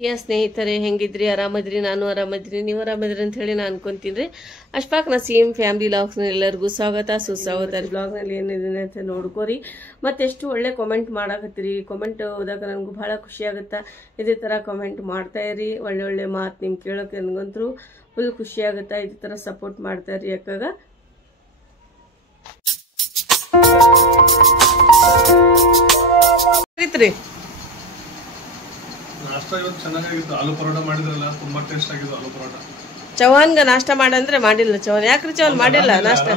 ಸ್ನೇಹಿತರೆ ಹೆಂಗಿದ್ರಿ? ಆರಾಮದ್ರಿ? ನಾನು ಆರಾಮದ್ರಿ, ನೀವು ಆರಾಮದ್ರಿ ಅಂತ ಹೇಳಿ ನಾನು ಅನ್ಕೊಂತೀನಿ. ಅಶ್ಫಾಕ್ ನಸೀಮ್ ಫ್ಯಾಮಿಲಿ ಲಾಗ್ಸ್ ಎಲ್ಲರಿಗೂ ಸ್ವಾಗತ ಸುಸ್ವಾಗತ. ಬ್ಲಾಗ್ ನಲ್ಲಿ ಏನಿದೆ ಅಂತ ನೋಡ್ಕೋರಿ. ಮತ್ತೆಷ್ಟು ಒಳ್ಳೆ ಕಾಮೆಂಟ್ ಮಾಡಾಕತ್ತೀರಿ. ಕಾಮೆಂಟ್ ಓದಾಕ ನನಗೂ ಬಹಳ ಖುಷಿ ಆಗುತ್ತಾ. ಇದೇ ತರ ಕಾಮೆಂಟ್ ಮಾಡ್ತಾ ಇರಿ. ಒಳ್ಳೆ ಒಳ್ಳೆ ಮಾತು ನಿಮ್ ಕೇಳೋಕೆ ನನಗಂತೂ ಫುಲ್ ಖುಷಿ ಆಗುತ್ತಾ. ಇದೇ ತರ ಸಪೋರ್ಟ್ ಮಾಡ್ತಾ ಇರಿ. ಯಾಕಾಗ ನಾಷ್ಟಾ ಇವತ್ತು ಚೆನ್ನಾಗಿತ್ತು. ಆಲೂ ಪರೋಟ ಮಾಡಿದ್ರಲ್ಲ, ತುಂಬಾ ಟೇಸ್ಟ್ ಆಗಿತ್ತು ಆಲೂ ಪರೋಟ. ಚವಾನ್ಗ ನಾಷ್ಟ ಮಾಡಂದ್ರೆ ಮಾಡಿಲ್ಲ. ಚವಾನ್ ಯಾಕ್ರಿ ಚವಾನ್ ಮಾಡಿಲ್ಲ ನಾಷ್ಟ?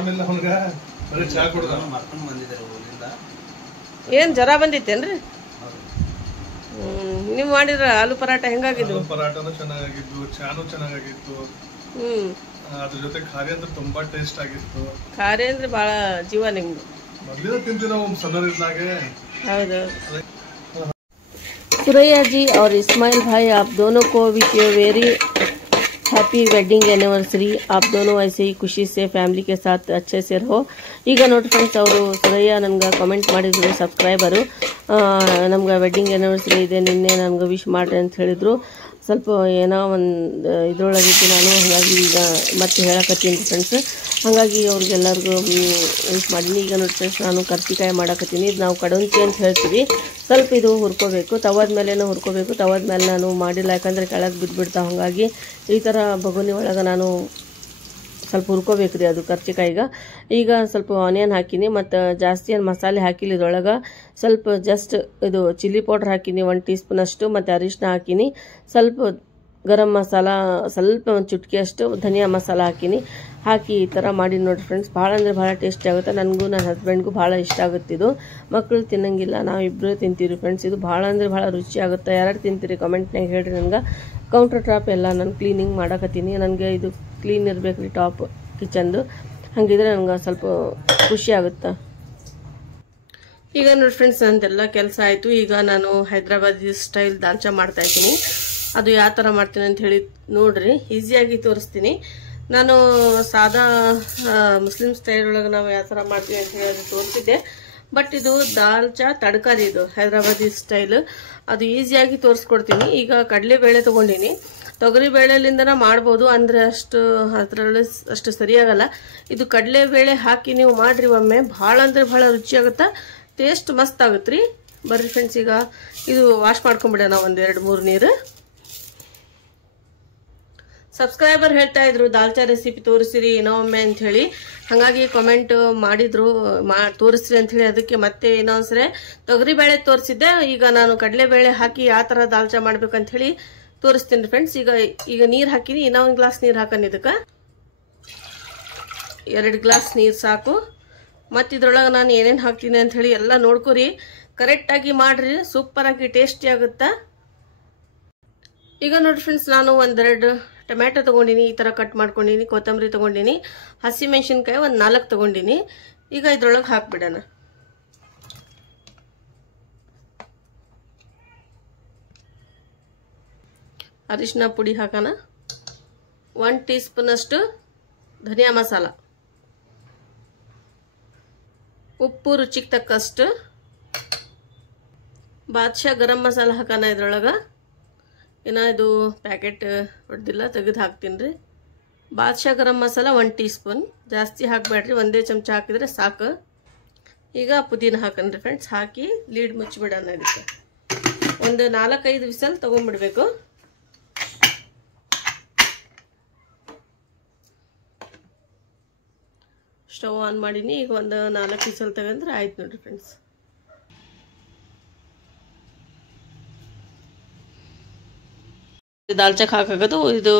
ಏನ್ ಜ್ವರ ಬಂದಿತ್ತೇನ್ರಿ? ನೀವ್ ಮಾಡಿದ್ರ ಆಲೂ ಪರಾಟ ಹೆಂಗಾಗಿದ್ದು? ಪರಾಟನೂ ಚೆನ್ನಾಗಿದ್ದು, ಚಾನು ಚೆನ್ನಾಗಿತ್ತು. ಅದ್ರ ಜೊತೆ ಖಾರಿ ಅಂದ್ರೆ ತುಂಬಾ ಟೇಸ್ಟ್ ಆಗಿತ್ತು. ಖಾರಿ ಅಂದ್ರೆ ಬಹಳ ಜೀವ ನಿಮ್ದು. ಮೊದ್ಲಿನ ತಿಂತೀವಿ ನಾವು ಸಣ್ಣರಿದ್ದಾಗೆ. ಹೌದು. सुरैया जी और इस्माइल भाई, आप दोनों को wish you very happy wedding anniversary. आप दोनों ऐसे ही खुशी से फैमिली के साथ अच्छे से रहो. ಈಗ ನೋಡಿ ಫ್ರೆಂಡ್ಸ್, ಅವರು ಸುರಯ್ಯ ನನಗೆ ಕಾಮೆಂಟ್ ಮಾಡಿದ್ರು, ಸಬ್ಸ್ಕ್ರೈಬರು. ನಮ್ಗೆ ವೆಡ್ಡಿಂಗ್ ಆ್ಯನಿವರ್ಸರಿ ಇದೆ, ನಿನ್ನೆ ನನಗೆ ವಿಶ್ ಮಾಡ್ರಿ ಅಂತ ಹೇಳಿದ್ರು. ಸ್ವಲ್ಪ ಏನೋ ಒಂದು ಇದ್ರೊಳಗಿದ್ದು ನಾನು, ಹಾಗಾಗಿ ಈಗ ಮತ್ತೆ ಹೇಳಕತ್ತೀನಿ ಫ್ರೆಂಡ್ಸ್. ಹಾಗಾಗಿ ಅವ್ರಿಗೆಲ್ಲರಿಗೂ ವಿಶ್ ಮಾಡೀನಿ. ಈಗ ನೋಡಿ ಫ್ರೆಂಡ್ಸ್, ನಾನು ಕರ್ಚಿಕಾಯಿ ಮಾಡಕತ್ತೀನಿ. ಇದು ನಾವು ಕಡಂಚಿ ಅಂತ ಹೇಳ್ತೀವಿ. ಸ್ವಲ್ಪ ಇದು ಹುರ್ಕೋಬೇಕು, ತವದ ಮೇಲೇನೂ ಹುರ್ಕೋಬೇಕು. ತವದ ಮೇಲೆ ನಾನು ಮಾಡಿಲ್ಲ, ಯಾಕಂದರೆ ಕೆಳಗೆ ಬಿದ್ದುಬಿಡ್ತಾವೆ. ಹಾಗಾಗಿ ಈ ಥರ ಬಗುನಿ ಒಳಗೆ ನಾನು ಸ್ವಲ್ಪ ಹುರ್ಕೋಬೇಕು ರೀ ಅದು ಕರ್ಚಿಕಾಯಿಗೆ. ಈಗ ಸ್ವಲ್ಪ ಆನಿಯನ್ ಹಾಕಿನಿ, ಮತ್ತು ಜಾಸ್ತಿ ಏನು ಮಸಾಲೆ ಹಾಕಿಲ್ಲ ಇದ್ರೊಳಗೆ. ಸ್ವಲ್ಪ ಜಸ್ಟ್ ಇದು ಚಿಲ್ಲಿ ಪೌಡ್ರ್ ಹಾಕಿನಿ 1 ಟೀ ಸ್ಪೂನ್ ಅಷ್ಟು, ಮತ್ತು ಅರಿಶಿನ ಹಾಕಿನಿ. ಸ್ವಲ್ಪ ಗರಂ ಮಸಾಲ, ಸ್ವಲ್ಪ ಒಂದು ಚುಟ್ಕಿಯಷ್ಟು ಧನಿಯಾ ಮಸಾಲ ಹಾಕಿನಿ. ಹಾಕಿ ಈ ಥರ ಮಾಡಿ ನೋಡಿ ಫ್ರೆಂಡ್ಸ್, ಭಾಳ ಅಂದರೆ ಭಾಳ ಟೇಸ್ಟಿ ಆಗುತ್ತೆ. ನನಗೂ ನನ್ನ ಹಸ್ಬೆಂಡ್ಗೂ ಭಾಳ ಇಷ್ಟ ಆಗುತ್ತೆ ಇದು. ಮಕ್ಕಳು ತಿನ್ನಂಗಿಲ್ಲ, ನಾವಿಬ್ಬರು ತಿಂತೀವಿ ಫ್ರೆಂಡ್ಸ್. ಇದು ಭಾಳ ಅಂದರೆ ಭಾಳ ರುಚಿ ಆಗುತ್ತೆ. ಯಾರು ತಿಂತೀರಿ ಕಮೆಂಟ್ನಾಗ ಹೇಳ್ರಿ ನನಗೆ. ಕೌಂಟರ್ ಟಾಪ್ ಎಲ್ಲ ನಾನು ಕ್ಲೀನಿಂಗ್ ಮಾಡಕತ್ತೀನಿ. ನನಗೆ ಇದು ಕ್ಲೀನ್ ಇರಬೇಕು ರೀ ಟಾಪ್ ಕಿಚನ್ದು. ಹಾಗಿದ್ರೆ ನನಗೆ ಸ್ವಲ್ಪ ಖುಷಿ ಆಗುತ್ತೆ. ಈಗ ನೋಡಿ ಫ್ರೆಂಡ್ಸ್, ನಂದೆಲ್ಲ ಕೆಲಸ ಆಯಿತು. ಈಗ ನಾನು ಹೈದ್ರಾಬಾದಿ ಸ್ಟೈಲ್ ದಾಲ್ಚಾ ಮಾಡ್ತಾ ಇದ್ದೀನಿ. ಅದು ಯಾವ ಥರ ಮಾಡ್ತೀನಿ ಅಂತ ಹೇಳಿ ನೋಡ್ರಿ, ಈಸಿಯಾಗಿ ತೋರಿಸ್ತೀನಿ. ನಾನು ಸಾದಾ ಮುಸ್ಲಿಂ ಸ್ಟೈಲ್ ಒಳಗೆ ನಾವು ಯಾವ ಥರ ಮಾಡ್ತೀವಿ ಅಂತ ಹೇಳಿ ತೋರಿಸಿದ್ದೆ. ಬಟ್ ಇದು ದಾಲ್ಚಾ ತಡ್ಕಾರಿ, ಇದು ಹೈದ್ರಾಬಾದಿ ಸ್ಟೈಲ್. ಅದು ಈಸಿಯಾಗಿ ತೋರಿಸ್ಕೊಡ್ತೀನಿ. ಈಗ ಕಡಲೆಬೇಳೆ ತೊಗೊಂಡಿನಿ. ತೊಗರಿ ಬೇಳೆಲಿಂದನ ಮಾಡ್ಬೋದು, ಅಂದರೆ ಅದರಲ್ಲಿ ಅಷ್ಟು ಸರಿಯಾಗಲ್ಲ. ಇದು ಕಡಲೆಬೇಳೆ ಹಾಕಿ ನೀವು ಮಾಡ್ರಿ ಒಮ್ಮೆ, ಭಾಳ ಅಂದರೆ ಭಾಳ ರುಚಿಯಾಗುತ್ತೆ. ಟೇಸ್ಟ್ ಮಸ್ತ್ ಆಗುತ್ತೆ ರೀ. ಬರ್ರಿ ಫ್ರೆಂಡ್ಸ್, ಈಗ ಇದು ವಾಶ್ ಮಾಡ್ಕೊಂಬಿಡೋಣ 1-2-3 ನೀರು. ಸಬ್ಸ್ಕ್ರೈಬರ್ ಹೇಳ್ತಾ ಇದ್ರು ದಾಲ್ಚಾ ರೆಸಿಪಿ ತೋರಿಸಿರಿ ಇನ್ನೊಮ್ಮೆ ಅಂತ ಹೇಳಿ. ಹಾಗಾಗಿ ಕಾಮೆಂಟ್ ಮಾಡಿದ್ರು ತೋರಿಸ್ರಿ ಅಂತ ಹೇಳಿ. ಅದಕ್ಕೆ ಮತ್ತೆ ಇನ್ನೊಂದ್ಸರಿ ತೊಗರಿಬೇಳೆ ತೋರಿಸಿದ್ದೆ. ಈಗ ನಾನು ಕಡಲೆಬೇಳೆ ಹಾಕಿ ಯಾವ ಥರ ದಾಲ್ಚಾ ಮಾಡ್ಬೇಕಂತ ಹೇಳಿ ತೋರಿಸ್ತೀನಿ ಫ್ರೆಂಡ್ಸ್. ಈಗ ನೀರು ಹಾಕಿನಿ. ಇನ್ನೊಂದು ಗ್ಲಾಸ್ ನೀರು ಹಾಕನ್. ಇದಕ್ಕೆ 2 ಗ್ಲಾಸ್ ನೀರು ಸಾಕು. ಮತ್ತು ಇದ್ರೊಳಗೆ ನಾನು ಏನೇನು ಹಾಕ್ತೀನಿ ಅಂತ ಹೇಳಿ ಎಲ್ಲ ನೋಡ್ಕೊರಿ. ಕರೆಕ್ಟಾಗಿ ಮಾಡ್ರಿ, ಸೂಪರಾಗಿ ಟೇಸ್ಟಿ ಆಗುತ್ತಾ. ಈಗ ನೋಡಿ ಫ್ರೆಂಡ್ಸ್, ನಾನು 1-2 ಟೊಮ್ಯಾಟೊ ತೊಗೊಂಡಿನಿ, ಈ ಥರ ಕಟ್ ಮಾಡ್ಕೊಂಡಿನಿ. ಕೊತ್ತಂಬರಿ ತೊಗೊಂಡಿನಿ, ಹಸಿಮೆಣಸಿನ್ಕಾಯಿ 4 ತೊಗೊಂಡಿನಿ. ಈಗ ಇದ್ರೊಳಗೆ ಹಾಕ್ಬಿಡೋಣ. ಅರಿಶಿನ ಪುಡಿ ಹಾಕೋಣ. 1 ಟೀ ಸ್ಪೂನ್ ಅಷ್ಟು ಧನಿಯಾ ಮಸಾಲ, ಉಪ್ಪು ರುಚಿಗೆ ತಕ್ಕಷ್ಟು, ಬಾದ್ಶಾ ಗರಂ ಮಸಾಲ ಹಾಕೋಣ ಇದ್ರೊಳಗೆ. ಏನೋ ಇದು ಪ್ಯಾಕೆಟ್ ಹೊಡೆದಿಲ್ಲ, ತೆಗೆದು ಹಾಕ್ತೀನಿ ರೀ. ಬಾದ್ಶಾ ಗರಂ ಮಸಾಲ 1 ಟೀ ಸ್ಪೂನ್, ಜಾಸ್ತಿ ಹಾಕಬೇಡ್ರಿ, 1 ಚಮಚ ಹಾಕಿದ್ರೆ ಸಾಕು. ಈಗ ಪುದೀನ ಹಾಕನ್ರಿ ಫ್ರೆಂಡ್ಸ್. ಹಾಕಿ ಲೀಡ್ ಮುಚ್ಚಿಬಿಡೋಣ. ಇದಕ್ಕೆ ಒಂದು 4-5 ವಿಸಲ್ ತೊಗೊಂಡ್ಬಿಡ್ಬೇಕು. ಸ್ಟವ್ ಆನ್ ಮಾಡೀನಿ. ಈಗ ಒಂದು 4 ವಿಸಲ್ ತಗೊಂಡ್ರೆ ಆಯ್ತು ನೋಡ್ರಿ ಫ್ರೆಂಡ್ಸ್. ದಾಲ್ಚಾಕ್ ಹಾಕಾಗೋದು ಇದು.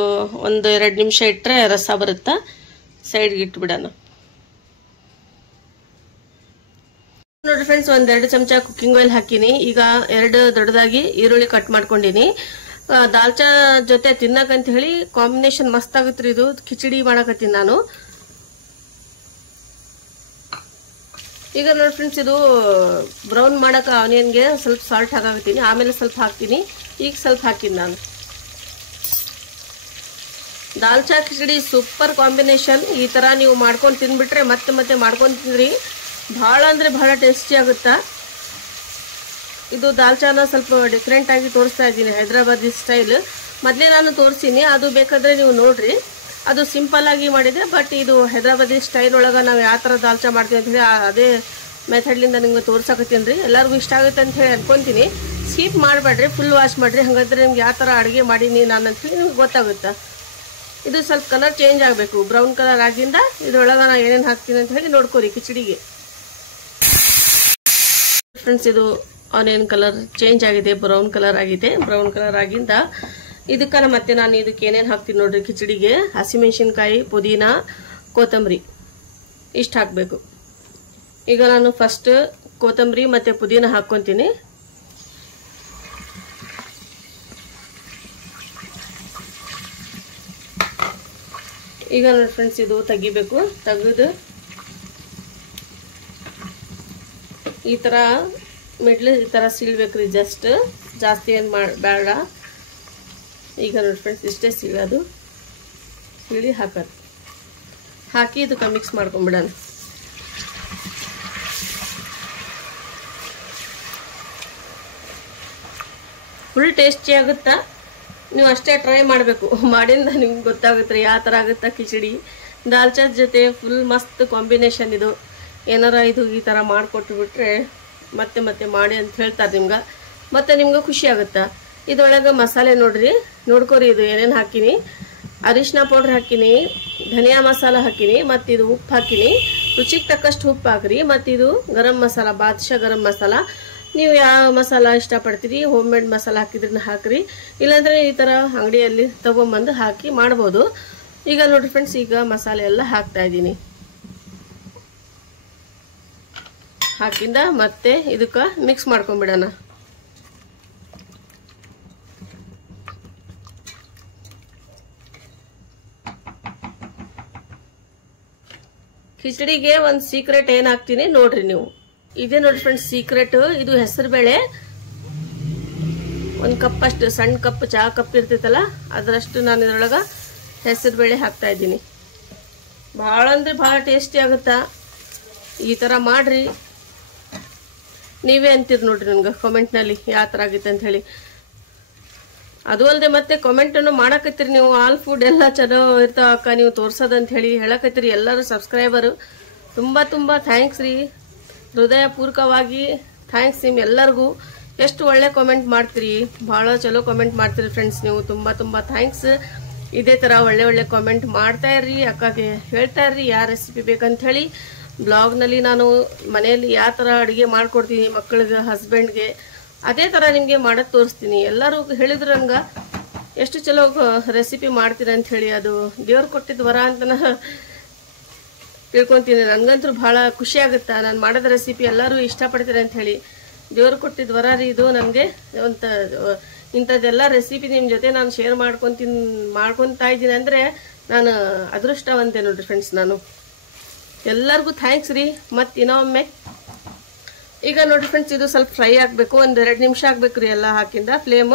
1-2 ನಿಮಿಷ ಇಟ್ಟರೆ ರಸ ಬರುತ್ತಾ. ಸೈಡ್ಗೆ ಇಟ್ಬಿಡೋಣ ನೋಡ್ರಿ ಫ್ರೆಂಡ್ಸ್. 1-2 ಚಮಚ ಕುಕ್ಕಿಂಗ್ ಆಯಿಲ್ ಹಾಕಿನಿ. ಈಗ 2 ದೊಡ್ಡದಾಗಿ ಈರುಳ್ಳಿ ಕಟ್ ಮಾಡ್ಕೊಂಡಿನಿ. ದಾಲ್ಚಾ ಜೊತೆ ತಿನ್ನಕಂತ ಹೇಳಿ ಕಾಂಬಿನೇಷನ್ ಮಸ್ತ್ ಆಗುತ್ತೆ ಇದು. ಖಿಚಡಿ ಮಾಡಕತ್ತೀನಿ ನಾನು. ಈಗ ನೋಡಿ ಫ್ರೆಂಡ್ಸ್, ಇದು ಬ್ರೌನ್ ಮಾಡಕ್ಕೆ ಆನಿಯನ್ಗೆ ಸ್ವಲ್ಪ ಸಾಲ್ಟ್ ಹಾಕಾಕತ್ತೀನಿ. ಆಮೇಲೆ ಸ್ವಲ್ಪ ಹಾಕ್ತೀನಿ. ಈಗ ಸ್ವಲ್ಪ ಹಾಕಿನಿ ನಾನು. Dalcha khichdi super combination. ಈ ಥರ ನೀವು ಮಾಡ್ಕೊಂಡು ತಿಂದ್ಬಿಟ್ರೆ ಮತ್ತೆ ಮತ್ತೆ ಮಾಡ್ಕೊಂಡು ತಿಂದ್ರಿ, ಭಾಳ ಅಂದರೆ ಭಾಳ ಟೇಸ್ಟಿ ಆಗುತ್ತಾ. ಇದು ದಾಲ್ಚಾನ ಸ್ವಲ್ಪ ಡಿಫ್ರೆಂಟ್ ಆಗಿ ತೋರಿಸ್ತಾ ಇದ್ದೀನಿ, ಹೈದರಾಬಾದಿ ಸ್ಟೈಲ್. ಮೊದಲೇ ನಾನು ತೋರಿಸ್ತೀನಿ, ಅದು ಬೇಕಾದರೆ ನೀವು ನೋಡ್ರಿ. ಅದು ಸಿಂಪಲ್ ಆಗಿ ಮಾಡಿದೆ, ಬಟ್ ಇದು ಹೈದರಾಬಾದಿ ಸ್ಟೈಲ್ ಒಳಗೆ ನಾವು ಯಾವ ಥರ ದಾಲ್ಚಾ ಮಾಡ್ತೀವಿ ಅಂತ ಹೇಳಿ ಅದೇ ಮೆಥಡ್ಲಿಂದ ನಿಮ್ಗೆ ತೋರ್ಸಕತ್ತೀನಿ ರೀ. ಎಲ್ಲರಿಗೂ ಇಷ್ಟ ಆಗುತ್ತೆ ಅಂತ ಹೇಳಿ ಅನ್ಕೊಂತೀನಿ. ಸ್ಕಿಪ್ ಮಾಡಬೇಡ್ರಿ, ಫುಲ್ ವಾಶ್ ಮಾಡಿರಿ. ಹಾಗಾದ್ರೆ ನಿಮ್ಗೆ ಯಾವ ಥರ ಅಡುಗೆ ಮಾಡೀನಿ ನಾನು ಅಂತೇಳಿ ನಿಮ್ಗೆ ಗೊತ್ತಾಗುತ್ತೆ. ಇದು ಸ್ವಲ್ಪ ಕಲರ್ ಚೇಂಜ್ ಆಗಬೇಕು, ಬ್ರೌನ್ ಕಲರ್ ಆಗಿಂದ ಇದ್ರೊಳಗೆ ನಾನು ಏನೇನು ಹಾಕ್ತೀನಿ ಅಂತ ಹೇಳಿ ನೋಡ್ಕೊರಿ ಕಿಚಡಿಗೆ. ಫ್ರೆಂಡ್ಸ್, ಇದು ಆನಿಯನ್ ಕಲರ್ ಚೇಂಜ್ ಆಗಿದೆ, ಬ್ರೌನ್ ಕಲರ್ ಆಗಿದೆ. ಬ್ರೌನ್ ಕಲರ್ ಆಗಿಂದ ಇದಕ್ಕೆ ಮತ್ತೆ ನಾನು ಇದಕ್ಕೆ ಏನೇನು ಹಾಕ್ತೀನಿ ನೋಡ್ರಿ ಕಿಚಡಿಗೆ. ಹಸಿಮೆಣಸಿನ್ಕಾಯಿ, ಪುದೀನ, ಕೊತ್ತಂಬರಿ ಇಷ್ಟು ಹಾಕಬೇಕು. ಈಗ ನಾನು ಫಸ್ಟ್ ಕೊತ್ತಂಬರಿ ಮತ್ತು ಪುದೀನ ಹಾಕ್ಕೊತೀನಿ. ಈಗ ನೋಡಿ ಫ್ರೆಂಡ್ಸ್, ಇದು ತೆಗಿಬೇಕು. ತೆಗೆದು ಈ ಥರ ಮಿಡ್ಲ್ ಈ ಥರ ಸೀಳ್ಬೇಕ್ರಿ, ಜಾಸ್ತಿ ಏನು ಬೇಡ. ಈಗ ನೋಡಿ ಫ್ರೆಂಡ್ಸ್, ಇಷ್ಟೇ ಸೀಳೋದು. ಸೀಳಿ ಹಾಕೋದು, ಹಾಕಿ ಇದಕ್ಕೆ ಮಿಕ್ಸ್ ಮಾಡ್ಕೊಂಬಿಡೋಣ. ಫುಲ್ ಟೇಸ್ಟಿ ಆಗುತ್ತಾ, ನೀವು ಅಷ್ಟೇ ಟ್ರೈ ಮಾಡಬೇಕು. ಮಾಡಿಂದ ನಿಮ್ಗೆ ಗೊತ್ತಾಗುತ್ತೆ ರೀ ಯಾವ ಥರ ಆಗುತ್ತಾ ಕಿಚಡಿ. ದಾಲ್ಚಾದ ಜೊತೆ ಫುಲ್ ಮಸ್ತ್ ಕಾಂಬಿನೇಷನ್ ಇದು. ಏನಾರ ಇದು ಈ ಥರ ಮಾಡಿಕೊಟ್ಟು ಬಿಟ್ರೆ ಮತ್ತೆ ಮತ್ತೆ ಮಾಡಿ ಅಂತ ಹೇಳ್ತಾರೆ ನಿಮ್ಗೆ, ಮತ್ತೆ ನಿಮ್ಗೆ ಖುಷಿ ಆಗುತ್ತಾ. ಇದರೊಳಗೆ ಮಸಾಲೆ ನೋಡ್ಕೊರಿ, ಇದು ಏನೇನು ಹಾಕಿನಿ. ಅರಿಶಿನ ಪೌಡ್ರ್ ಹಾಕಿನಿ, ಧನಿಯಾ ಮಸಾಲ ಹಾಕಿನಿ, ಮತ್ತು ಇದು ಉಪ್ಪು ಹಾಕಿನಿ. ರುಚಿಗೆ ತಕ್ಕಷ್ಟು ಉಪ್ಪು ಹಾಕ್ರಿ. ಮತ್ತು ಇದು ಗರಂ ಮಸಾಲ, ಬಾದ್ಶಾ ಗರಂ ಮಸಾಲ. ನೀವು ಯಾವ ಮಸಾಲ ಇಷ್ಟಪಡ್ತೀರಿ, ಹೋಮ್ ಮೇಡ್ ಮಸಾಲ ಹಾಕಿದ್ರನ್ನ ಹಾಕ್ರಿ, ಇಲ್ಲಾಂದರೆ ಈ ಥರ ಅಂಗಡಿಯಲ್ಲಿ ತೊಗೊಂಬಂದು ಹಾಕಿ ಮಾಡ್ಬೋದು. ಈಗ ನೋಡಿರಿ ಫ್ರೆಂಡ್ಸ್, ಈಗ ಮಸಾಲೆ ಎಲ್ಲ ಹಾಕ್ತಾ ಇದ್ದೀನಿ. ಹಾಕಿಂದ ಮತ್ತೆ ಇದಕ್ಕೆ ಮಿಕ್ಸ್ ಮಾಡ್ಕೊಂಡ್ಬಿಡೋಣ. ಕಿಚಡಿಗೆ ಒಂದು ಸೀಕ್ರೆಟ್ ಏನು ಹಾಕ್ತೀನಿ ನೋಡ್ರಿ ನೀವು. ಇದೇ ನೋಡಿ ಫ್ರೆಂಡ್ಸ್ ಸೀಕ್ರೆಟ್. ಇದು ಹೆಸರು ಬೇಳೆ, ಒಂದು ಕಪ್ ಅಷ್ಟು, ಸಣ್ಣ ಕಪ್, ಚಹಾ ಕಪ್ ಇರ್ತೈತಲ್ಲ ಅದರಷ್ಟು ನಾನು ಇದರೊಳಗೆ ಹೆಸರು ಬೇಳೆ ಹಾಕ್ತಾ ಇದ್ದೀನಿ. ಭಾಳ ಅಂದರೆ ಭಾಳ ಟೇಸ್ಟಿ ಆಗುತ್ತಾ. ಈ ಥರ ಮಾಡ್ರಿ, ನೀವೇ ಅಂತೀರಿ ನೋಡ್ರಿ ನನಗೆ ಕಮೆಂಟ್ನಲ್ಲಿ ಯಾವ ಥರ ಆಗಿತ್ತು ಅಂತ ಹೇಳಿ. ಅದು ಅಲ್ಲದೆ ಮತ್ತೆ ಕಮೆಂಟನ್ನು ಮಾಡಕತ್ತೀರಿ ನೀವು. ಆಲ್ ಫುಡ್ ಎಲ್ಲ ಚಲೋ ಇರ್ತಾವ ಅಕ್ಕ ನೀವು ತೋರ್ಸೋದಂತ ಹೇಳಿ ಹೇಳಕತ್ತೀರಿ ಎಲ್ಲರೂ ಸಬ್ಸ್ಕ್ರೈಬರು. ತುಂಬ ತುಂಬ ಥ್ಯಾಂಕ್ಸ್ ರೀ, ಹೃದಯಪೂರ್ವಕವಾಗಿ ಥ್ಯಾಂಕ್ಸ್ ನಿಮ್ಮೆಲ್ಲರಿಗೂ. ಎಷ್ಟು ಒಳ್ಳೆ ಕಾಮೆಂಟ್ ಮಾಡ್ತೀರಿ, ಭಾಳ ಚಲೋ ಕಾಮೆಂಟ್ ಮಾಡ್ತೀರಿ ಫ್ರೆಂಡ್ಸ್ ನೀವು. ತುಂಬ ತುಂಬ ಥ್ಯಾಂಕ್ಸ್. ಇದೇ ಥರ ಒಳ್ಳೆ ಒಳ್ಳೆ ಕಾಮೆಂಟ್ ಮಾಡ್ತಾ ಇರ್ರಿ, ಅಕ್ಕಗೆ ಹೇಳ್ತಾ ಇರ್ರಿ ಯಾವ ರೆಸಿಪಿ ಬೇಕಂತ ಹೇಳಿ. ಬ್ಲಾಗ್ನಲ್ಲಿ ನಾನು ಮನೆಯಲ್ಲಿ ಯಾವ ಥರ ಅಡುಗೆ ಮಾಡ್ಕೊಡ್ತೀನಿ ಮಕ್ಕಳಿಗೆ, ಹಸ್ಬೆಂಡ್ಗೆ, ಅದೇ ಥರ ನಿಮಗೆ ಮಾಡೋದು ತೋರಿಸ್ತೀನಿ. ಎಲ್ಲರೂ ಹೇಳಿದ್ರು ನಂಗೆ ಎಷ್ಟು ಚಲೋ ರೆಸಿಪಿ ಮಾಡ್ತೀರ ಅಂತ ಹೇಳಿ. ಅದು ದೇವ್ರು ಕೊಟ್ಟಿದ್ದು ವರ ಅಂತ ತಿಳ್ಕೊತೀನಿ. ನನಗಂತೂ ಭಾಳ ಖುಷಿ ಆಗುತ್ತೆ ನಾನು ಮಾಡೋದ ರೆಸಿಪಿ ಎಲ್ಲರೂ ಇಷ್ಟಪಡ್ತೀರ ಅಂತ ಹೇಳಿ. ದೇವ್ರು ಕೊಟ್ಟಿದ್ದು ವರ ರೀ ಇದು ನನಗೆ. ಇಂಥದ್ದೆಲ್ಲ ರೆಸಿಪಿ ನಿಮ್ಮ ಜೊತೆ ನಾನು ಶೇರ್ ಮಾಡ್ಕೊತಾ ಇದ್ದೀನಿ ಅಂದರೆ ನಾನು ಅದೃಷ್ಟವಂತೆ ನೋಡ್ರಿ ಫ್ರೆಂಡ್ಸ್. ನಾನು ಎಲ್ಲರಿಗೂ ಥ್ಯಾಂಕ್ಸ್ ರೀ. ಮತ್ತು ಇನ್ನೊಮ್ಮೆ ಈಗ ನೋಡ್ರಿ ಫ್ರೆಂಡ್ಸ್, ಇದು ಸ್ವಲ್ಪ ಫ್ರೈ ಆಗಬೇಕು, ಒಂದು 2 ನಿಮಿಷ ಆಗಬೇಕು ರೀ. ಎಲ್ಲ ಹಾಕಿಂದ ಫ್ಲೇಮ್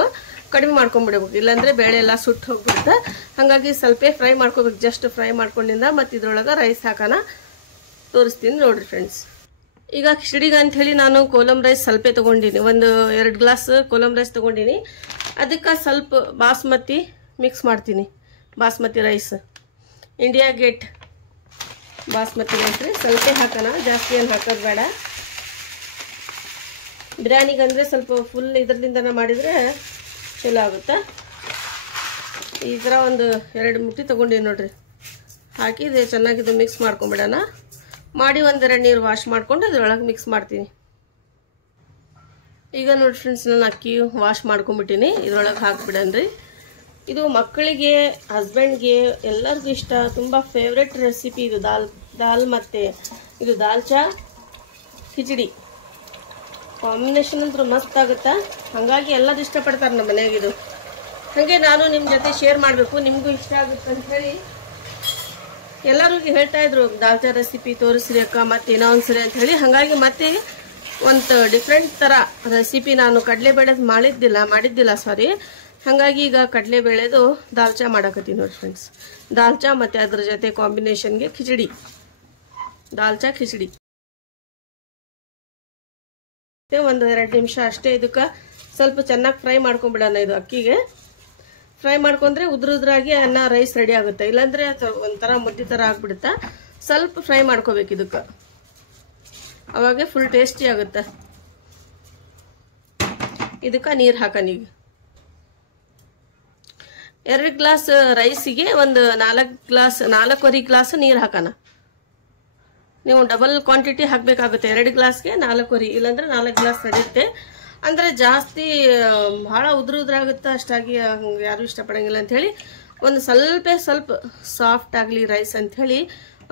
ಕಡಿಮೆ ಮಾಡ್ಕೊಂಡ್ಬಿಡ್ಬೇಕು, ಇಲ್ಲಾಂದರೆ ಬೇಳೆ ಎಲ್ಲ ಸುಟ್ಟು ಹೋಗ್ಬಿಡುತ್ತೆ. ಹಾಗಾಗಿ ಸ್ವಲ್ಪ ಫ್ರೈ ಮಾಡ್ಕೋಬೇಕು. ಜಸ್ಟ್ ಫ್ರೈ ಮಾಡ್ಕೊಂಡಿಂದ ಮತ್ತು ಇದ್ರೊಳಗೆ ರೈಸ್ ಹಾಕೋಣ, ತೋರಿಸ್ತೀನಿ ನೋಡ್ರಿ ಫ್ರೆಂಡ್ಸ್. ಈಗ ಕಿಚಡಿಗೆ ಅಂಥೇಳಿ ನಾನು ಕೋಲಮ್ ರೈಸ್ ಸ್ವಲ್ಪ ತೊಗೊಂಡಿನಿ, ಒಂದು 2 ಗ್ಲಾಸ್ ಕೋಲಮ್ ರೈಸ್ ತೊಗೊಂಡಿನಿ. ಅದಕ್ಕೆ ಸ್ವಲ್ಪ ಬಾಸ್ಮತಿ ಮಿಕ್ಸ್ ಮಾಡ್ತೀನಿ. Basmati rice, India Gate basmati rice ರೀ. ಸ್ವಲ್ಪ ಹಾಕೋಣ, ಜಾಸ್ತಿ ಏನು ಹಾಕೋದು ಬೇಡ. ಬಿರಿಯಾನಿಗಂದರೆ ಸ್ವಲ್ಪ ಫುಲ್ ಇದರಿಂದ ಮಾಡಿದರೆ ಚಲೋ ಆಗುತ್ತೆ. ಈ ಥರ ಒಂದು 2 ಮುಟ್ಟಿ ತೊಗೊಂಡಿನಿ ನೋಡ್ರಿ. ಹಾಕಿದೆ ಚೆನ್ನಾಗಿದ್ದು ಮಿಕ್ಸ್ ಮಾಡ್ಕೊಂಬಿಡೋಣ. ಮಾಡಿ ಒಂದು 2 ನೀರು ವಾಶ್ ಮಾಡ್ಕೊಂಡು ಇದ್ರೊಳಗೆ ಮಿಕ್ಸ್ ಮಾಡ್ತೀನಿ. ಈಗ ನೋಡಿ ಫ್ರೆಂಡ್ಸ್, ನಾನು ಅಕ್ಕಿ ವಾಶ್ ಮಾಡ್ಕೊಂಬಿಟ್ಟಿನಿ, ಇದ್ರೊಳಗೆ ಹಾಕ್ಬಿಡನ್ರಿ. ಇದು ಮಕ್ಕಳಿಗೆ, ಹಸ್ಬೆಂಡ್ಗೆ ಎಲ್ಲರಿಗೂ ಇಷ್ಟ, ತುಂಬ ಫೇವ್ರೆಟ್ ರೆಸಿಪಿ ಇದು. ದಾಲ್ ಮತ್ತು ಇದು ದಾಲ್ಚಾ ಕಿಚಡಿ ಕಾಂಬಿನೇಷನ್ ಅಂತೂ ಮಸ್ತ್ ಆಗುತ್ತಾ. ಹಾಗಾಗಿ ಎಲ್ಲರೂ ಇಷ್ಟಪಡ್ತಾರೆ ನಮ್ಮ ಮನೆಯಾಗಿದು. ಹಾಗೆ ನಾನು ನಿಮ್ಮ ಜೊತೆ ಶೇರ್ ಮಾಡಬೇಕು, ನಿಮಗೂ ಇಷ್ಟ ಆಗುತ್ತೆ ಅಂತ ಹೇಳಿ ಎಲ್ಲರೂ ಹೇಳ್ತಾ ಇದ್ರು ದಾಲ್ಚಾ ರೆಸಿಪಿ ತೋರಿಸ್ರಿ ಅಕ್ಕ ಮತ್ತು ಇನ್ನೊಂದ್ಸರಿ ಅಂತ ಹೇಳಿ. ಹಾಗಾಗಿ ಮತ್ತೆ ಒಂದು ಡಿಫ್ರೆಂಟ್ ಥರ ರೆಸಿಪಿ ನಾನು ಕಡಲೆಬೇಳೆದು ಮಾಡಿದ್ದಿಲ್ಲ ಸಾರಿ. ಹಾಗಾಗಿ ಈಗ ಕಡಲೆಬೇಳೆದು ದಾಲ್ಚಾ ಮಾಡಕತ್ತೀನಿ ನೋಡಿ ಫ್ರೆಂಡ್ಸ್. ದಾಲ್ಚಾ ಮತ್ತು ಅದ್ರ ಜೊತೆ ಕಾಂಬಿನೇಷನ್ಗೆ ಕಿಚಡಿ, ದಾಲ್ಚಾ ಕಿಚಡಿ. ಒಂದು 2 ನಿಮಿಷ ಅಷ್ಟೇ. ಇದಕ್ಕೆ ಸ್ವಲ್ಪ ಚೆನ್ನಾಗಿ ಫ್ರೈ ಮಾಡ್ಕೊಂಡ್ಬಿಡೋಣ. ಇದು ಅಕ್ಕಿಗೆ ಫ್ರೈ ಮಾಡ್ಕೊಂಡ್ರೆ ಉದ್ರಾಗಿ ಅನ್ನ ರೈಸ್ ರೆಡಿ ಆಗುತ್ತೆ. ಇಲ್ಲಾಂದ್ರೆ ಒಂಥರ ಮುದ್ದೆ ಥರ ಆಗ್ಬಿಡುತ್ತೆ. ಸ್ವಲ್ಪ ಫ್ರೈ ಮಾಡ್ಕೋಬೇಕು ಇದಕ್ಕೆ, ಅವಾಗ ಫುಲ್ ಟೇಸ್ಟಿ ಆಗುತ್ತೆ. ಇದಕ್ಕೆ ನೀರು ಹಾಕೋಣ. ಈಗ 2 ಗ್ಲಾಸ್ ರೈಸಿಗೆ ಒಂದು 4.25 ಗ್ಲಾಸ್ ನೀರು ಹಾಕೋಣ. ನೀವು ಡಬಲ್ ಕ್ವಾಂಟಿಟಿ ಹಾಕಬೇಕಾಗುತ್ತೆ. 2 ಗ್ಲಾಸ್ಗೆ 4.25, ಇಲ್ಲಾಂದ್ರೆ 4 ಗ್ಲಾಸ್ ನಡೆಯುತ್ತೆ. ಅಂದ್ರೆ ಜಾಸ್ತಿ ಬಹಳ ಉದ್ರಾಗುತ್ತೆ, ಅಷ್ಟಾಗಿ ಯಾರು ಇಷ್ಟಪಡಂಗಿಲ್ಲ ಅಂತ ಹೇಳಿ ಒಂದು ಸ್ವಲ್ಪ ಸಾಫ್ಟ್ ಆಗಲಿ ರೈಸ್ ಅಂತ ಹೇಳಿ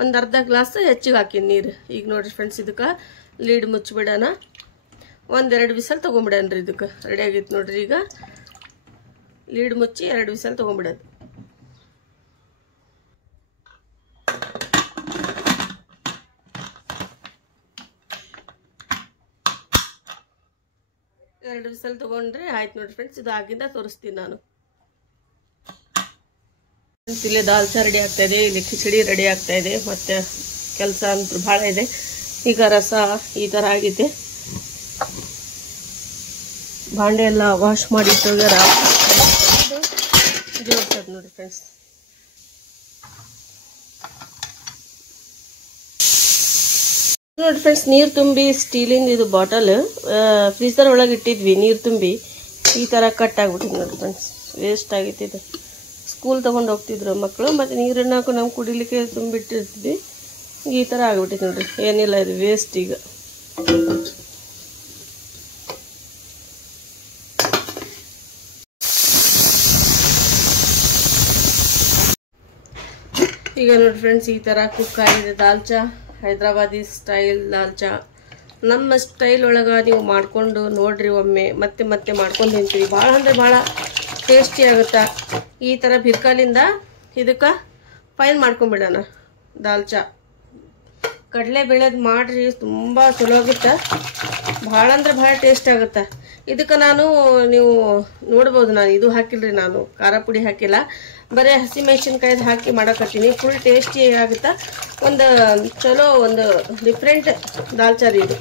ಒಂದು ಅರ್ಧ ಗ್ಲಾಸ್ ಹೆಚ್ಚಿಗೆ ಹಾಕಿನಿ ನೀರು. ಈಗ ನೋಡ್ರಿ ಫ್ರೆಂಡ್ಸ್, ಇದಕ್ಕೆ ಲೀಡ್ ಮುಚ್ಚಿಬಿಡೋಣ. 1-2 ವಿಸಲ್ ತೊಗೊಂಬಿಡೋಣ್ರಿ. ಇದಕ್ಕೆ ರೆಡಿ ಆಗಿತ್ತು ನೋಡ್ರಿ. ಈಗ ಲೀಡ್ ಮುಚ್ಚಿ 2 ವಿಸಲ್ ತೊಗೊಂಬಿಡೋದು. ಎರಡು ವಿಸಲ್ ತಗೊಂಡ್ರೆ ಆಯ್ತು ನೋಡ್ರಿ ಫ್ರೆಂಡ್ಸ್. ಇದು ಆಗಿಂದ ತೋರಿಸ್ತೀನಿ ನಾನು. ಇಲ್ಲೇ ದಾಲ್ಚಾ ರೆಡಿ ಆಗ್ತಾ ಇದೆ, ಇಲ್ಲಿ ಖಿಚಡಿ ರೆಡಿ ಆಗ್ತಾ ಇದೆ, ಮತ್ತೆ ಕೆಲಸ ಅಂತೂ ಭಾಳ ಇದೆ. ಈಗ ರಸ ಈ ಥರ ಆಗಿದೆ. ಭಾಂಡೆ ಎಲ್ಲ ವಾಶ್ ಮಾಡಿ ಜೋಡಿಸೋದು ನೋಡಿ ಫ್ರೆಂಡ್ಸ್. ನೋಡಿ ಫ್ರೆಂಡ್ಸ್, ನೀರು ತುಂಬಿ ಸ್ಟೀಲಿಂದ ಇದು ಬಾಟಲ್ ಫ್ರೀಜರ್ ಒಳಗೆ ಇಟ್ಟಿದ್ವಿ. ನೀರು ತುಂಬಿ ಈ ಥರ ಕಟ್ ಆಗ್ಬಿಟ್ಟಿದೆ ನೋಡಿ ಫ್ರೆಂಡ್ಸ್. ವೇಸ್ಟ್ ಆಗೈತಿ ಇದು. ಸ್ಕೂಲ್ ತೊಗೊಂಡು ಹೋಗ್ತಿದ್ರು ಮಕ್ಕಳು, ಮತ್ತು ನೀರನ್ನ ನಾವು ಕುಡಿಲಿಕ್ಕೆ ತುಂಬಿಟ್ಟಿರ್ತಿದ್ವಿ. ಈ ಥರ ಆಗ್ಬಿಟ್ಟಿದೆ ನೋಡ್ರಿ. ಏನಿಲ್ಲ, ಇದು ವೇಸ್ಟ್. ಈಗ ನೋಡಿ ಫ್ರೆಂಡ್ಸ್, ಈ ಥರ ಕುಕ್ ಆಗಿದೆ ದಾಲ್ಚಾ. ಹೈದ್ರಾಬಾದಿ ಸ್ಟೈಲ್ ದಾಲ್ಚಾ. ನಮ್ಮ ಸ್ಟೈಲ್ ಒಳಗೆ ನೀವು ಮಾಡಿಕೊಂಡು ನೋಡ್ರಿ ಒಮ್ಮೆ. ಮತ್ತೆ ಮಾಡ್ಕೊಂಡು ತಿಂತೀವಿ. ಭಾಳ ಅಂದರೆ ಭಾಳ ಟೇಸ್ಟಿ ಆಗುತ್ತೆ. ಈ ಥರ ಬಿರ್ಕಾಲಿಂದ ಇದಕ್ಕೆ ಫೈನ್ ಮಾಡ್ಕೊಂಬಿಡೋಣ ದಾಲ್ಚಾ. ಕಡಲೆ ಬೇಳೆದು ಮಾಡ್ರಿ, ತುಂಬ ಚಲೋ ಆಗುತ್ತೆ. ಭಾಳ ಅಂದರೆ ಭಾಳ ಟೇಸ್ಟ್ ಆಗುತ್ತೆ. ಇದಕ್ಕೆ ನೀವು ನೋಡ್ಬೋದು, ನಾನು ಇದು ಹಾಕಿಲ್ರಿ, ನಾನು ಖಾರ ಪುಡಿ ಹಾಕಿಲ್ಲ, ಬರೀ ಹಸಿಮೆಣಸಿನ್ಕಾಯ್ದು ಹಾಕಿ ಮಾಡಕತ್ತೀನಿ. ಫುಲ್ ಟೇಸ್ಟಿ ಆಗುತ್ತೆ. ಒಂದು ಚಲೋ ಒಂದು ಡಿಫ್ರೆಂಟ್ ದಾಲ್ಚಾ ರೀ ಇದು.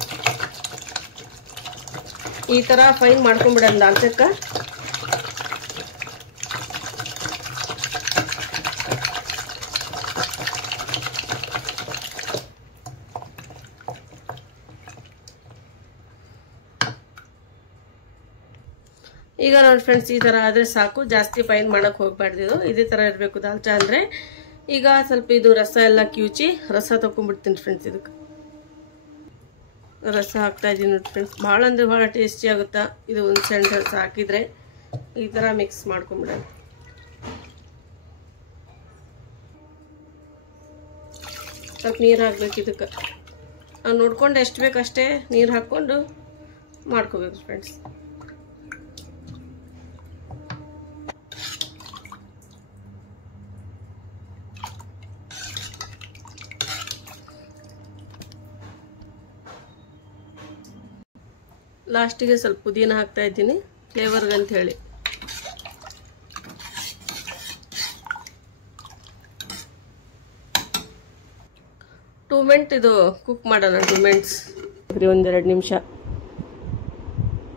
ಈ ಥರ ಫೈನ್ ಮಾಡ್ಕೊಂಬಿಡೋಣ ದಾಲ್ಚಕ್ಕೆ. ಈಗ ನೋಡಿ ಫ್ರೆಂಡ್ಸ್, ಈ ಥರ ಆದರೆ ಸಾಕು. ಜಾಸ್ತಿ ಫೈನ್ ಮಾಡೋಕೆ ಹೋಗ್ಬಾರ್ದು. ಇದೇ ಥರ ಇರಬೇಕು ದಾಲ್ಚಾ ಅಂದರೆ. ಈಗ ಸ್ವಲ್ಪ ಇದು ರಸ ಎಲ್ಲ ಕಿವುಚಿ ರಸ ತೊಗೊಂಡ್ಬಿಡ್ತೀನಿ ಫ್ರೆಂಡ್ಸ್. ಇದಕ್ಕೆ ರಸ ಹಾಕ್ತಾ ಇದ್ದೀನಿ ನೋಡಿ ಫ್ರೆಂಡ್ಸ್. ಭಾಳ ಅಂದರೆ ಭಾಳ ಟೇಸ್ಟಿ ಆಗುತ್ತಾ ಇದು. ಹುಣಸೆಹಣ್ಣು ರಸ ಹಾಕಿದರೆ ಈ ಥರ ಮಿಕ್ಸ್ ಮಾಡ್ಕೊಂಬಿಡೋಣ. ಸ್ವಲ್ಪ ನೀರು ಹಾಕ್ಬೇಕು ಇದಕ್ಕೆ. ನಾವು ನೋಡ್ಕೊಂಡು ಎಷ್ಟು ಬೇಕು ಅಷ್ಟೇ ನೀರು ಹಾಕ್ಕೊಂಡು ಮಾಡ್ಕೋಬೇಕು ಫ್ರೆಂಡ್ಸ್. ಲಾಸ್ಟಿಗೆ ಸ್ವಲ್ಪ ಪುದೀನ ಹಾಕ್ತಾ ಇದ್ದೀನಿ ಫ್ಲೇವರ್ಗಂತ ಹೇಳಿ. ಟೂ ಮಿನಿಟ್ ಇದು ಕುಕ್ ಮಾಡೋಣ. 2 ಮಿನಿಟ್ಸ್ ಒಂದೆರಡು ನಿಮಿಷ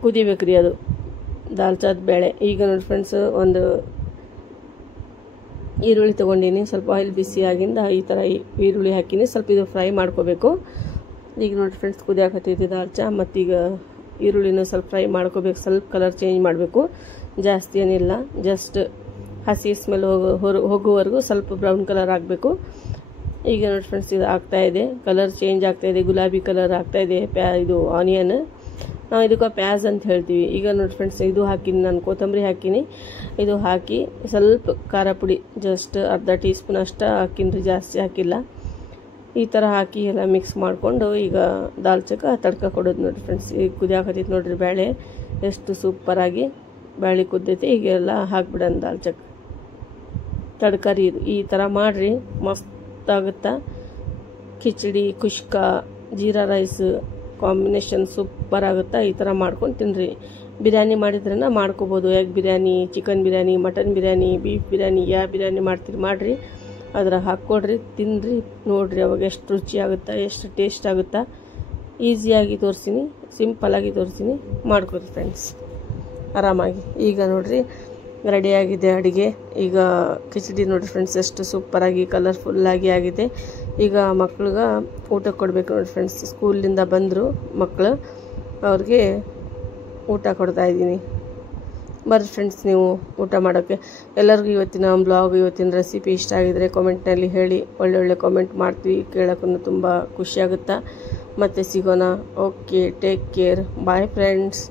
ಕುದಿಬೇಕ್ರಿ ಅದು ದಾಲ್ಚಾದ ಬೇಳೆ. ಈಗ ನೋಡಿ ಫ್ರೆಂಡ್ಸ್, ಒಂದು ಈರುಳ್ಳಿ ತೊಗೊಂಡಿನಿ. ಸ್ವಲ್ಪ ಆಯಿಲ್ ಬಿಸಿ ಆಗಿಂದ ಈ ಥರ ಈರುಳ್ಳಿ ಹಾಕಿನಿ. ಸ್ವಲ್ಪ ಇದು ಫ್ರೈ ಮಾಡ್ಕೋಬೇಕು. ಈಗ ನೋಡಿ ಫ್ರೆಂಡ್ಸ್, ಕುದಿಯಾಕತ್ತೈತಿ ದಾಲ್ಚಾ. ಮತ್ತೀಗ ಈರುಳ್ಳಿನ ಸ್ವಲ್ಪ ಫ್ರೈ ಮಾಡ್ಕೋಬೇಕು. ಸ್ವಲ್ಪ ಕಲರ್ ಚೇಂಜ್ ಮಾಡಬೇಕು, ಜಾಸ್ತಿ ಏನಿಲ್ಲ. ಜಸ್ಟ್ ಹಸಿ ಸ್ಮೆಲ್ ಹೋಗುವವರೆಗೂ ಸ್ವಲ್ಪ ಬ್ರೌನ್ ಕಲರ್ ಆಗಬೇಕು. ಈಗ ನೋಡಿ ಫ್ರೆಂಡ್ಸ್, ಇದು ಆಗ್ತಾಯಿದೆ, ಕಲರ್ ಚೇಂಜ್ ಆಗ್ತಾಯಿದೆ, ಗುಲಾಬಿ ಕಲರ್ ಆಗ್ತಾಯಿದೆ. ಇದು ಆನಿಯನ್, ನಾವು ಇದಕ್ಕೆ ಪ್ಯಾಜ್ ಅಂತ ಹೇಳ್ತೀವಿ. ಈಗ ನೋಡಿ ಫ್ರೆಂಡ್ಸ್, ಇದು ಹಾಕಿನಿ ನಾನು, ಕೊತ್ತಂಬರಿ ಹಾಕಿನಿ. ಇದು ಹಾಕಿ ಸ್ವಲ್ಪ ಖಾರ ಪುಡಿ ಜಸ್ಟ್ ಅರ್ಧ ಟೀ ಸ್ಪೂನ್ ಅಷ್ಟು ಹಾಕಿನ್ರಿ, ಜಾಸ್ತಿ ಹಾಕಿಲ್ಲ. ಈ ಥರ ಹಾಕಿ ಎಲ್ಲ ಮಿಕ್ಸ್ ಮಾಡಿಕೊಂಡು ಈಗ ದಾಲ್ಚಕ್ಕೆ ತಡ್ಕ ಕೊಡೋದು ನೋಡಿ ಫ್ರೆಂಡ್ಸ್. ಈಗ ಕುದಿಯಾಕತ್ತೈತಿ ನೋಡ್ರಿ ಬೇಳೆ, ಎಷ್ಟು ಸೂಪರಾಗಿ ಬೇಳೆ ಕುದ್ದೈತಿ. ಈಗೆಲ್ಲ ಹಾಕ್ಬಿಡೋಣ ದಾಲ್ಚಕ್ಕೆ. ತಡ್ಕರಿ ಇದು ಈ ಥರ ಮಾಡಿರಿ, ಮಸ್ತಾಗುತ್ತಾ. ಖಿಚಡಿ, ಕುಷ್ಕ, ಜೀರಾ ರೈಸ್ ಕಾಂಬಿನೇಷನ್ ಸೂಪರ್ ಆಗುತ್ತಾ. ಈ ಥರ ಮಾಡ್ಕೊಂಡು ತಿನ್ನಿರಿ. ಬಿರಿಯಾನಿ ಮಾಡಿದ್ರನ್ನ ಮಾಡ್ಕೋಬೋದು. Egg biryani, chicken biryani, mutton biryani, beef biryani, ಯಾವ ಬಿರಿಯಾನಿ ಮಾಡ್ತೀರಿ ಮಾಡಿರಿ, ಅದ್ರ ಹಾಕ್ಕೊಡ್ರಿ, ತಿನ್ನಿರಿ, ನೋಡಿರಿ ಅವಾಗ ಎಷ್ಟು ರುಚಿ ಆಗುತ್ತಾ, ಎಷ್ಟು ಟೇಸ್ಟ್ ಆಗುತ್ತಾ. ಈಸಿಯಾಗಿ ತೋರಿಸ್ತೀನಿ, ಸಿಂಪಲ್ಲಾಗಿ ತೋರಿಸ್ತೀನಿ, ಮಾಡ್ಕೊರಿ ಫ್ರೆಂಡ್ಸ್ ಆರಾಮಾಗಿ. ಈಗ ನೋಡಿರಿ ರೆಡಿಯಾಗಿದೆ ಅಡುಗೆ. ಈಗ ಕಿಚಡಿ ನೋಡಿರಿ ಫ್ರೆಂಡ್ಸ್ ಎಷ್ಟು ಸೂಪರಾಗಿ ಕಲರ್ಫುಲ್ಲಾಗಿ ಆಗಿದೆ. ಈಗ ಮಕ್ಳಿಗೆ ಊಟ ಕೊಡಬೇಕು ನೋಡಿ ಫ್ರೆಂಡ್ಸ್. ಸ್ಕೂಲಿಂದ ಬಂದರು ಮಕ್ಕಳು, ಅವ್ರಿಗೆ ಊಟ ಕೊಡ್ತಾಯಿದ್ದೀನಿ. ಬರ್ರಿ ಫ್ರೆಂಡ್ಸ್ ನೀವು ಊಟ ಮಾಡೋಕ್ಕೆ. ಎಲ್ಲರಿಗೂ ಇವತ್ತಿನ ಬ್ಲಾಗ್, ಇವತ್ತಿನ ರೆಸಿಪಿ ಇಷ್ಟ ಆಗಿದರೆ ಕಾಮೆಂಟ್ನಲ್ಲಿ ಹೇಳಿ. ಒಳ್ಳೊಳ್ಳೆ ಕಾಮೆಂಟ್ ಮಾಡ್ತೀವಿ, ಕೇಳೋಕ್ಕೂ ತುಂಬ ಖುಷಿಯಾಗುತ್ತಾ. ಮತ್ತೆ ಸಿಗೋಣ. Okay, take care, bye friends.